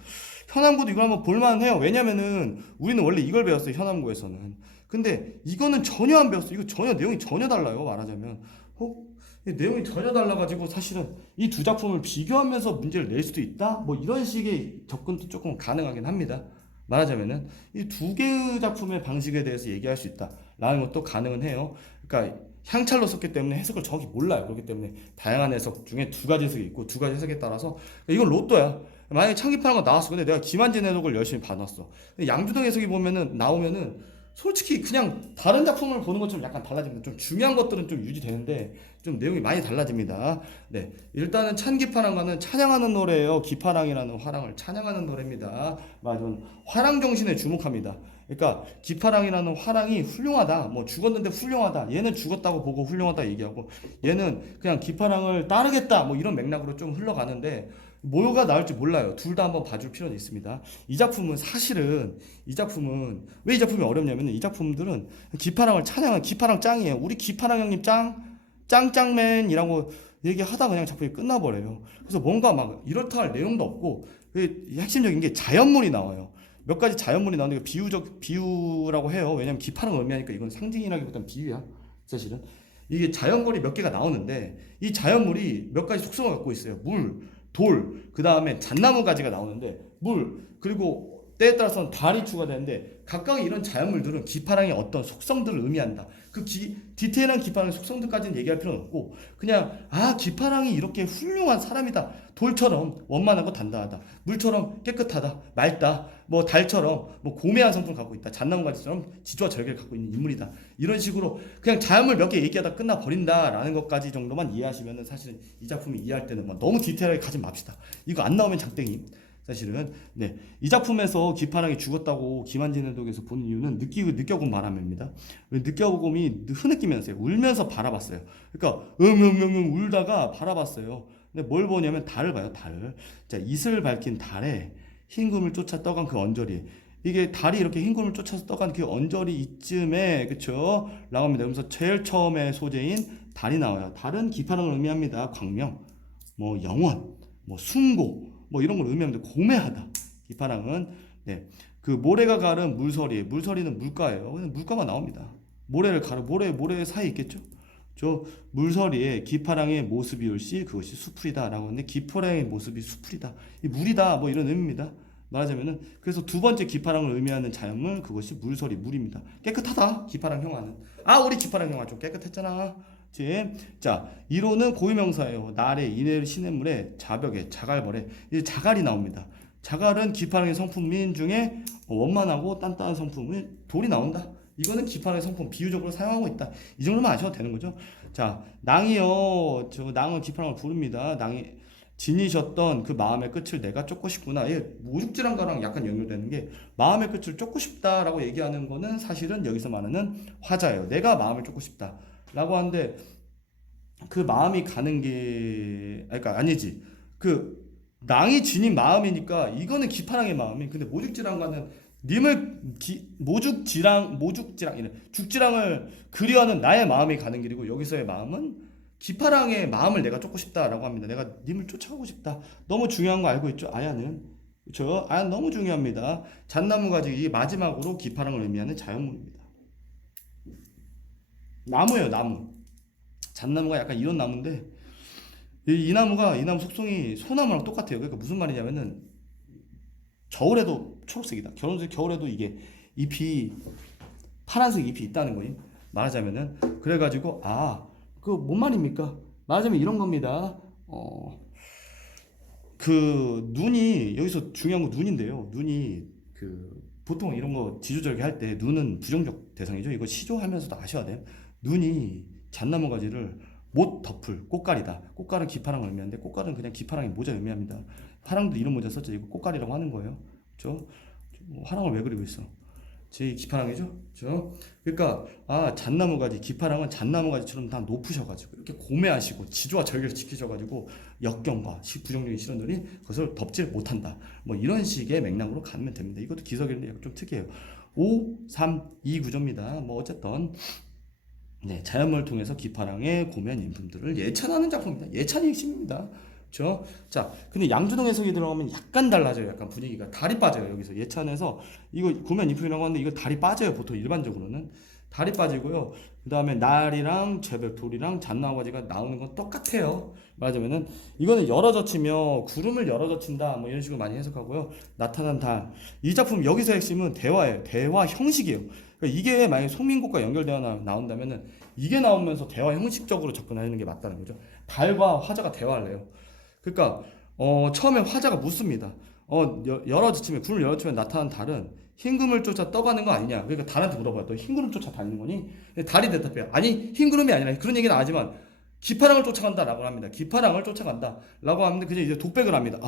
현암고도 이걸 한번 볼만해요. 왜냐면은 우리는 원래 이걸 배웠어요. 현암고에서는. 근데 이거는 전혀 안 배웠어. 이거 전혀 내용이 전혀 달라요. 말하자면. 내용이 전혀 달라가지고 사실은 이 두 작품을 비교하면서 문제를 낼 수도 있다? 뭐 이런 식의 접근도 조금 가능하긴 합니다. 말하자면은 이 두 개의 작품의 방식에 대해서 얘기할 수 있다라는 것도 가능은 해요. 그러니까 향찰로 썼기 때문에 해석을 정확히 몰라요. 그렇기 때문에 다양한 해석 중에 두 가지 해석이 있고 두 가지 해석에 따라서 이건 로또야. 만약에 창기파란 거 나왔어. 근데 내가 김한진 해석을 열심히 봐놨어. 양주동 해석이 보면은 나오면은 솔직히 그냥 다른 작품을 보는 것처럼 약간 달라집니다. 좀 중요한 것들은 좀 유지되는데 좀 내용이 많이 달라집니다. 네, 일단은 찬기파랑과는 찬양하는 노래예요. 기파랑이라는 화랑을 찬양하는 노래입니다. 맞아, 화랑 정신에 주목합니다. 그러니까 기파랑이라는 화랑이 훌륭하다. 뭐 죽었는데 훌륭하다. 얘는 죽었다고 보고 훌륭하다 얘기하고 얘는 그냥 기파랑을 따르겠다. 뭐 이런 맥락으로 좀 흘러가는데 뭐가 나올지 몰라요. 둘 다 한번 봐줄 필요는 있습니다. 이 작품은 사실은 왜 이 작품이 어렵냐면 이 작품들은 기파랑을 찬양한 기파랑 짱이에요. 우리 기파랑 형님 짱짱맨이라고 얘기하다 그냥 작품이 끝나버려요. 그래서 뭔가 막 이렇다 할 내용도 없고 핵심적인 게 자연물이 나와요. 몇 가지 자연물이 나오는데 비유라고 해요. 왜냐면 기파랑 의미하니까 이건 상징이라기보다는 비유야. 사실은 이게 자연물이 몇 개가 나오는데 이 자연물이 몇 가지 속성을 갖고 있어요. 물, 돌, 그 다음에 잣나무 가지가 나오는데 물, 그리고 때에 따라서는 달이 추가되는데 각각 이런 자연물들은 기파랑의 어떤 속성들을 의미한다. 디테일한 기파랑의 속성들까지는 얘기할 필요는 없고 그냥 기파랑이 이렇게 훌륭한 사람이다. 돌처럼 원만하고 단단하다. 물처럼 깨끗하다. 맑다. 뭐 달처럼 뭐 고매한 성품을 갖고 있다. 잣나무 가지처럼 지조와 절개를 갖고 있는 인물이다. 이런 식으로 그냥 자연물 몇 개 얘기하다 끝나버린다라는 것까지 정도만 이해하시면은 사실은 이 작품을 이해할 때는 막 너무 디테일하게 가지 맙시다. 이거 안 나오면 장땡이. 사실은 네, 이 작품에서 기파랑이 죽었다고 김한진 해독에서 본 이유는 느껴본 바람입니다. 느껴봄이 흐느끼면서요. 울면서 바라봤어요. 그러니까 울다가 바라봤어요. 근데 뭘 보냐면 달을 봐요. 달을. 자, 이슬 밝힌 달에 흰 구름을 쫓아 떠간 그 언저리. 이게 달이 이렇게 흰 구름을 쫓아서 떠간 그 언저리 이쯤에 그쵸? 라고 합니다. 그러면서 제일 처음에 소재인 달이 나와요. 달은 기파랑을 의미합니다. 광명, 뭐 영원, 뭐 숭고 뭐 이런 걸 의미합니다. 고매하다. 기파랑은 네. 그 모래가 가른 물서리는 물가예요. 그냥 물가가 나옵니다. 모래 사이에 있겠죠? 저 물서리에 기파랑의 모습이 올시 그것이 수풀이다라고 하는데 기파랑의 모습이 수풀이다. 이 물이다 뭐 이런 의미입니다. 말하자면은 그래서 두 번째 기파랑을 의미하는 자연물 그것이 물입니다. 깨끗하다. 기파랑 형아는. 우리 기파랑 형아 좀 깨끗했잖아. 자, 이로는 고유명사예요. 날에 이내 시냇물에 자벽에 자갈벌에 이제 자갈이 나옵니다. 자갈은 기파랑의 성품민 중에 원만하고 단단한 성품의 돌이 나온다. 이거는 기파랑의 성품 비유적으로 사용하고 있다. 이 정도만 아셔도 되는 거죠. 자, 낭이요. 저 낭은 기파랑을 부릅니다. 낭이 지니셨던 그 마음의 끝을 내가 쫓고 싶구나. 모죽질한가랑 약간 연결되는 게 마음의 끝을 쫓고 싶다라고 얘기하는 거는 사실은 여기서 말하는 화자예요. 내가 마음을 쫓고 싶다. 라고 하는데 그 마음이 가는 게 그러니까 아니지 그 낭이 지닌 마음이니까 이거는 기파랑의 마음이 근데 모죽지랑과는 죽지랑을 그리워하는 나의 마음이 가는 길이고 여기서의 마음은 기파랑의 마음을 내가 쫓고 싶다라고 합니다. 내가 님을 쫓아가고 싶다. 너무 중요한 거 알고 있죠? 아야는 그렇죠? 아야 너무 중요합니다. 잣나무 가지 마지막으로 기파랑을 의미하는 자연물입니다. 나무예요, 나무. 잣나무가 약간 이런 나무인데 이 나무 속성이 소나무랑 똑같아요. 그러니까 무슨 말이냐면은 겨울에도 초록색이다. 겨울에도 이게 잎이 파란색 잎이 있다는 거임. 말하자면은 그래가지고 그 뭔 말입니까? 말하자면 이런 겁니다. 그 눈이 여기서 중요한 건 눈인데요. 눈이 그 보통 이런 거 지조절개 할 때 눈은 부정적 대상이죠. 이거 시조하면서도 아셔야 돼요. 눈이 잣나무 가지를 못 덮을 꽃갈이다. 꽃갈은 기파랑을 의미하는데 꽃갈은 그냥 기파랑의 모자 의미합니다. 파랑도 이런 모자 썼죠. 이거 꽃갈이라고 하는 거예요. 그렇죠? 화랑을 왜 그리고 있어? 제 기파랑이죠? 그렇죠? 그러니까 잣나무 가지, 기파랑은 잣나무 가지처럼 다 높으셔가지고 이렇게 고매하시고 지조와 절개를 지키셔가지고 역경과 부정적인 시련들이 그것을 덮질 못한다. 뭐 이런 식의 맥락으로 가면 됩니다. 이것도 기석이는데 좀 특이해요. 5, 3, 2 구조입니다. 뭐 어쨌든 네, 자연물을 통해서 기파랑의 고면 인품들을 예찬하는 작품입니다. 예찬이 핵심입니다. 그렇죠? 자, 근데 양주동 해석이 들어가면 약간 달라져요. 약간 분위기가 달이 빠져요. 여기서 예찬에서 이거 고면 인품이라고 하는데 이거 달이 빠져요. 보통 일반적으로는 달이 빠지고요. 그 다음에 날이랑 재백, 돌이랑 잣나무가지가 나오는 건 똑같아요. 말하자면은 이거는 열어젖히며 구름을 열어젖힌다 뭐 이런 식으로 많이 해석하고요. 나타난 달. 이 작품 여기서 핵심은 대화예요. 대화 형식이에요. 그러니까 이게 만약에 송민국과 연결되어 나온다면은 이게 나오면서 대화 형식적으로 접근하는 게 맞다는 거죠. 달과 화자가 대화를 해요. 그러니까 처음에 화자가 묻습니다. 열어젖히면 구름을 열어젖히면 나타난 달은 흰 구름을 쫓아 떠가는 거 아니냐. 그러니까 달한테 물어봐요. 너 흰 구름 쫓아 다니는 거니? 달이 대답해요. 아니 흰 구름이 아니라 그런 얘기는 하지만 기파랑을 쫓아간다라고 합니다. 기파랑을 쫓아간다라고 하는데 그냥 이제 독백을 합니다.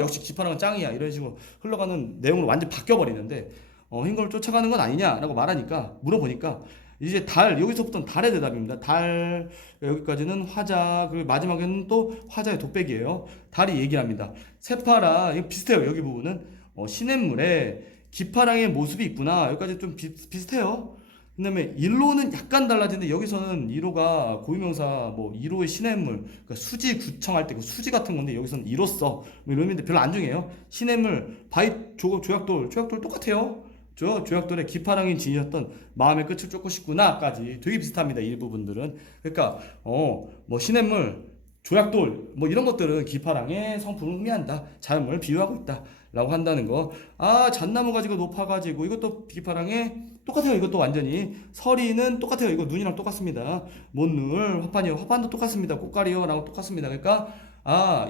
역시 기파랑은 짱이야 이런 식으로 흘러가는 내용으로 완전 바뀌어 버리는데 흰 구름을 쫓아가는 건 아니냐라고 말하니까 물어보니까 이제 달 여기서부터는 달의 대답입니다. 달 여기까지는 화자 그리고 마지막에는 또 화자의 독백이에요. 달이 얘기합니다. 새파라 이거 비슷해요. 여기 부분은 시냇물에 기파랑의 모습이 있구나. 여기까지 좀 비슷해요. 그다음에 일로는 약간 달라지는데 여기서는 이로가 고유명사 뭐 이로의 시냇물 그러니까 수지 구청할 때 그 수지 같은 건데 여기서는 이로써 뭐 이런 의미인데 별로 안 중요해요. 시냇물 바위 조약돌 똑같아요. 조약돌의 기파랑이 지니셨던 마음의 끝을 쫓고 싶구나까지 되게 비슷합니다. 일부분들은 그러니까 뭐 시냇물 조약돌 뭐 이런 것들은 기파랑의 성품을 의미한다. 자연물을 비유하고 있다 라고 한다는 거. 잣나무 가지고 높아가지고 이것도 기파랑의 똑같아요. 이것도 완전히 서리는 똑같아요. 이거 눈이랑 똑같습니다. 못눈 화판이요. 화판도 똑같습니다. 꽃가리요 라고 똑같습니다. 그러니까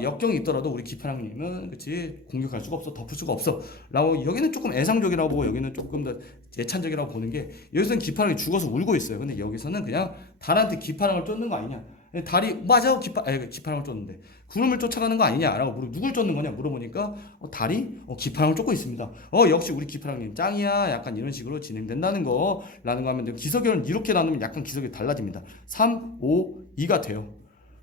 역경이 있더라도 우리 기파랑님은 그치 공격할 수가 없어 덮을 수가 없어 라고 여기는 조금 애상적이라고 보고 여기는 조금 더 예찬적이라고 보는 게 여기서는 기파랑이 죽어서 울고 있어요. 근데 여기서는 그냥 달한테 기파랑을 쫓는 거 아니냐. 달이 맞아 기파랑을 쫓는데 구름을 쫓아가는 거 아니냐라고 누굴 쫓는 거냐 물어보니까 달이 기파랑을 쫓고 있습니다. 역시 우리 기파랑님 짱이야 약간 이런 식으로 진행된다는 거라는 거 하면 기석열은 이렇게 나누면 약간 기석이 달라집니다. 3, 5, 2가 돼요.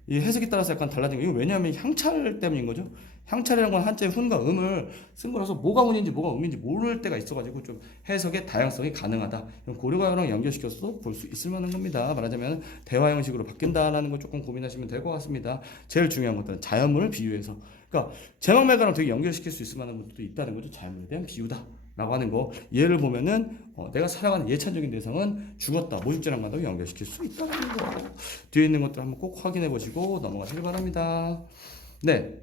이 해석에 따라서 약간 달라진 거예요. 왜냐하면 향찰 때문인 거죠. 향찰이라는 건 한자의 훈과 음을 쓴 거라서 뭐가 운인지 뭐가 음인지 모를 때가 있어가지고 좀 해석의 다양성이 가능하다. 고려가랑 연결시켜서 볼 수 있을 만한 겁니다. 말하자면 대화 형식으로 바뀐다라는 걸 조금 고민하시면 될 것 같습니다. 제일 중요한 것들은 자연물을 비유해서 그러니까 제막매가랑 되게 연결시킬 수 있을 만한 것도 있다는 거죠. 자연물에 대한 비유다. 라고 하는 거 예를 보면은 내가 살아가는 예찬적인 대상은 죽었다 모죽재랑과도 연결시킬 수 있다는 거 뒤에 있는 것들 한번 꼭 확인해 보시고 넘어가시길 바랍니다. 네,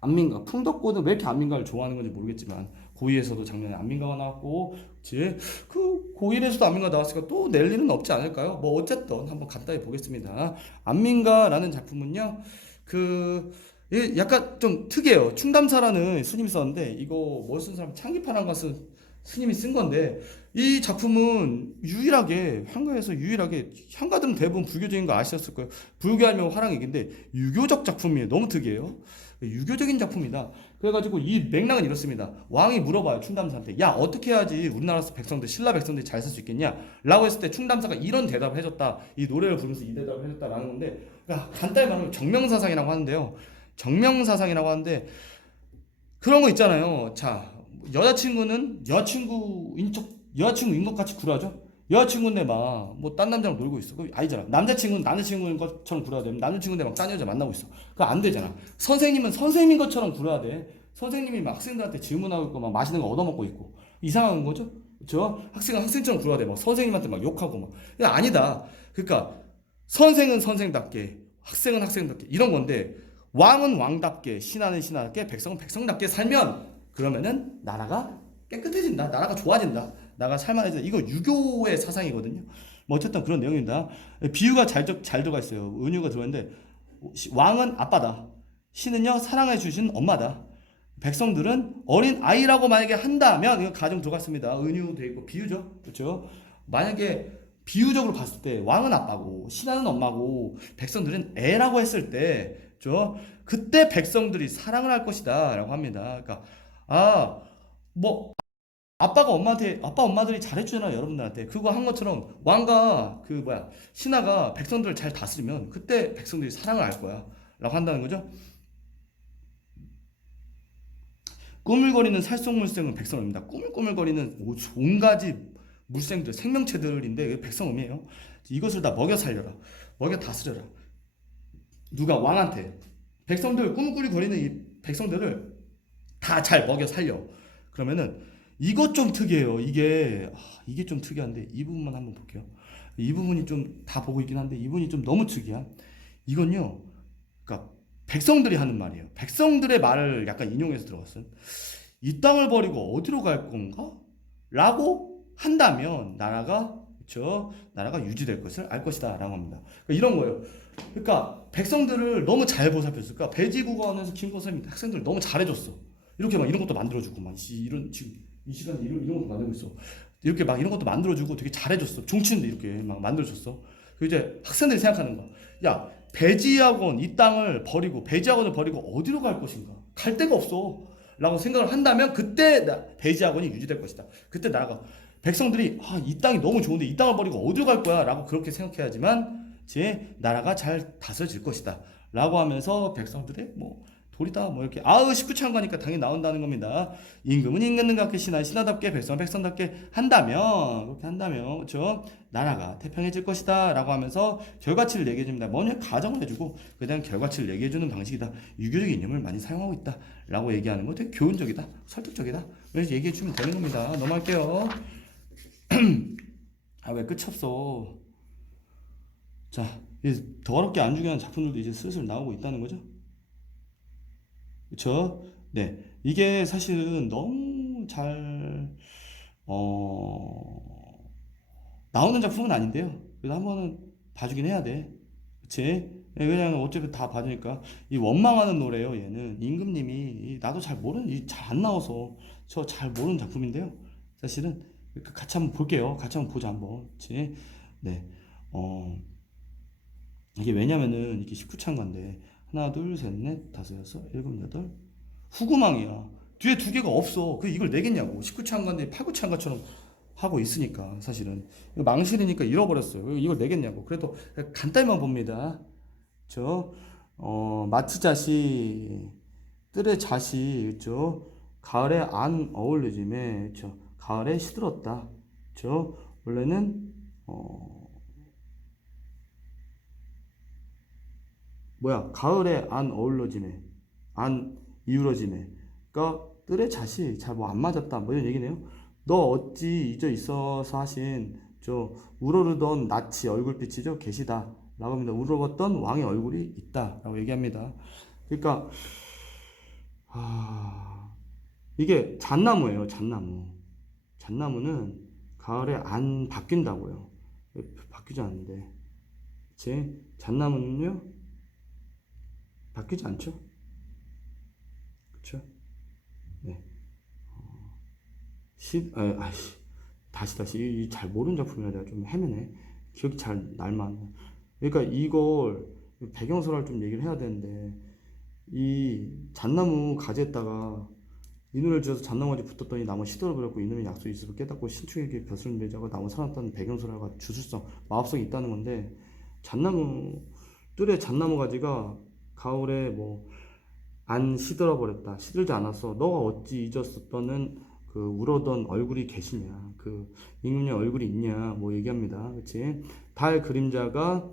안민가 풍덕고는 왜 이렇게 안민가를 좋아하는 건지 모르겠지만 고2에서도 작년에 안민가가 나왔고 그 고1에서도 안민가 나왔으니까 또 낼 일은 없지 않을까요? 뭐 어쨌든 한번 간단히 보겠습니다. 안민가라는 작품은요 약간 좀 특이해요. 충담사라는 스님이 썼는데 이거 뭘 쓴 사람 창기파란 것은 스님이 쓴 건데 이 작품은 유일하게 한가에서 유일하게 한가들은 대부분 불교적인 거 아셨을 거예요. 불교하면 화랑이긴데 유교적 작품이에요. 너무 특이해요. 유교적인 작품이다. 그래가지고 이 맥락은 이렇습니다. 왕이 물어봐요 충담사한테 야 어떻게 해야지 우리나라 백성들 신라 백성들이 잘 살 수 있겠냐 라고 했을 때 충담사가 이런 대답을 해줬다. 이 노래를 부르면서 이 대답을 해줬다라는 건데 그러니까 간단히 말하면 정명사상이라고 하는데요. 정명사상이라고 하는데 그런 거 있잖아요. 자, 여자친구는 여자친구인 것 같이 굴어야죠. 여자친구인데 막 뭐 딴 남자랑 놀고 있어. 그거 아니잖아. 남자친구는 남자친구인 것처럼 굴어야 돼. 남자친구인데 막 딴 여자 만나고 있어. 그거 안 되잖아. 선생님은 선생님인 것처럼 굴어야 돼. 선생님이 막 학생들한테 질문하고 있고 막 맛있는 거 얻어먹고 있고 이상한 거죠. 그렇죠? 학생은 학생처럼 굴어야 돼. 막 선생님한테 막 욕하고 막. 아니다. 그러니까 선생은 선생답게, 학생은 학생답게 이런 건데 왕은 왕답게, 신하는 신하답게, 백성은 백성답게 살면 그러면은 나라가 깨끗해진다. 나라가 좋아진다. 나라가 살만해진다. 이거 유교의 사상이거든요. 뭐 어쨌든 그런 내용입니다. 비유가 잘 들어가 있어요. 은유가 들어있는데 왕은 아빠다. 신은요 사랑해 주신 엄마다. 백성들은 어린 아이라고 만약에 한다면 이거 가정 들어갔습니다. 은유도 있고 비유죠. 그렇죠? 만약에 비유적으로 봤을 때 왕은 아빠고 신하는 엄마고 백성들은 애라고 했을 때 그때 백성들이 사랑을 할 것이다라고 합니다. 그러니까 뭐 아빠 엄마들이 잘해주잖아 여러분들한테 그거 한 것처럼 왕과 신하가 백성들을 잘 다스리면 그때 백성들이 사랑을 할 거야라고 한다는 거죠. 꾸물거리는 살속물생은 백성입니다. 꾸물꾸물거리는 온가지 물생들, 생명체들인데 백성음이에요. 이것을 다 먹여 살려라. 먹여 다스려라. 누가 왕한테 백성들 꾸물꾸물거리는 이 백성들을 다 잘 먹여 살려. 그러면은 이것 좀 특이해요. 이게 좀 특이한데 이 부분만 한번 볼게요. 이 부분이 좀 다 보고 있긴 한데 이 부분이 좀 너무 특이한. 이건요. 그러니까 백성들이 하는 말이에요. 백성들의 말을 약간 인용해서 들어갔어요. 이 땅을 버리고 어디로 갈 건가? 라고 한다면 나라가 유지될 것을 알 것이다라고 합니다. 그러니까 이런 거예요. 그러니까 백성들을 너무 잘 보살폈을까? 배지국어원에서 김고 선생님이 학생들 너무 잘해줬어. 이렇게 막 이런 것도 만들어주고 막 이런 지금 이 시간에 이런 것도 만들고 있어. 이렇게 막 이런 것도 만들어주고 되게 잘해줬어. 종친도 이렇게 막 만들어줬어. 그 이제 학생들이 생각하는 거야. 야 배지학원 이 땅을 버리고 배지학원을 버리고 어디로 갈 것인가? 갈 데가 없어. 라고 생각을 한다면 그때 배지학원이 유지될 것이다. 그때 나라가 백성들이 이 땅이 너무 좋은데 이 땅을 버리고 어디로 갈 거야? 라고 그렇게 생각해야지만 제 나라가 잘 다스려질 것이다. 라고 하면서 백성들의 도리다 이렇게 19창과니까 당연히 나온다는 겁니다. 임금은 임금답게 신하답게 백성은 백성답게 한다면 그렇게 한다면 그렇죠? 나라가 태평해질 것이다 라고 하면서 결과치를 얘기해 줍니다. 먼저 가정을 해주고 그다음 결과치를 얘기해 주는 방식이다. 유교적 이념을 많이 사용하고 있다 라고 얘기하는 거 되게 교훈적이다 설득적이다 그래서 얘기해 주면 되는 겁니다. 넘어갈게요. 왜 끝이 없어. 자, 더럽게 안 중요한 작품들도 이제 슬슬 나오고 있다는 거죠. 그쵸? 네. 이게 사실은 너무 나오는 작품은 아닌데요. 그래도 한번은 봐주긴 해야 돼. 그치? 네, 왜냐면 어차피 다 봐주니까. 이 원망하는 노래요, 얘는. 임금님이, 나도 잘 모르는, 잘 안 나와서, 저 잘 모르는 작품인데요. 사실은, 같이 한번 볼게요. 같이 한번 보자, 한번. 그치? 네. 이게 왜냐면은, 이게 19창가인데, 하나, 둘, 셋, 넷, 다섯, 여섯, 일곱, 여덟. 후구망이야. 뒤에 두 개가 없어. 이걸 내겠냐고. 19창가인데 8구창가처럼 하고 있으니까 사실은 망실이니까 잃어버렸어요. 이걸 내겠냐고. 그래도 간단히만 봅니다. 마트자시, 뜰의 자시, 가을에 안 어울리짐에, 가을에 시들었다. 원래는 가을에 안 어울러지네. 안 이울어지네. 그러니까 뜰의 자시 잘 안 맞았다. 이런 얘기네요. 너 어찌 잊어 있어서 하신 우러르던 낯이 얼굴빛이 계시다. 라고 합니다. 우러렀던 왕의 얼굴이 있다. 라고 얘기합니다. 그러니까 이게 잣나무예요. 잣나무. 잣나무는 가을에 안 바뀐다고요. 바뀌지 않는데. 그치? 잣나무는요 바뀌지 않죠. 그쵸? 네. 다시 잘 모르는 작품이라 내가 좀 헤매네. 기억이 잘 날만. 그러니까 이걸 배경설을 좀 얘기를 해야 되는데 이 잣나무 가지에다가 이눈을 쥐어서 잣나무 가지 붙었더니 나무 시들어버렸고 이놈의 약속이 있어서 깨닫고 신축에게 벼슬을 맺자고 나무 살았다는 배경설화가 주술성 마법성이 있다는 건데 잣나무 뜰에 잣나무 가지가 가을에 안 시들어버렸다. 시들지 않았어. 너가 어찌 잊었었던 우러던 얼굴이 계시냐. 임금의 얼굴이 있냐. 얘기합니다. 그치? 달 그림자가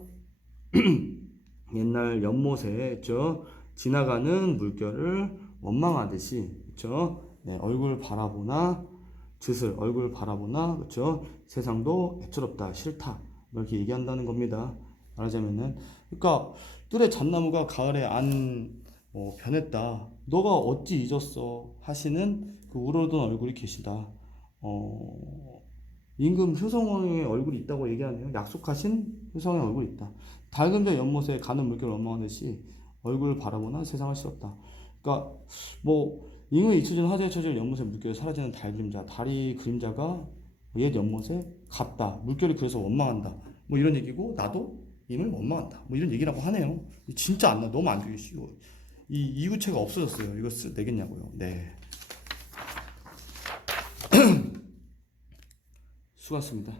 옛날 연못에 지나가는 물결을 원망하듯이 네, 얼굴 바라보나 그쵸? 세상도 애처롭다. 싫다. 이렇게 얘기한다는 겁니다. 말하자면은 그러니까 뜰의 잣나무가 가을에 안 변했다. 너가 어찌 잊었어? 하시는 그 우러던 얼굴이 계시다. 임금 효성왕의 얼굴이 있다고 얘기하네요. 약속하신 효성의 얼굴이 있다. 밝은 별 연못에 가는 물결을 원망하듯이 얼굴을 바라보나 세상을 싫었다. 그러니까 뭐 임금이 잊혀진 화제에 쳐질 연못의 물결에 사라지는 달 그림자, 달이 그림자가 옛 연못에 갔다. 물결이 그래서 원망한다. 뭐 이런 얘기고 나도 임을 원망한다. 뭐 이런 얘기라고 하네요. 진짜 안 나. 너무 안 좋으시고 이 이구체가 없어졌어요. 이거 내겠냐고요. 네. 수고하셨습니다.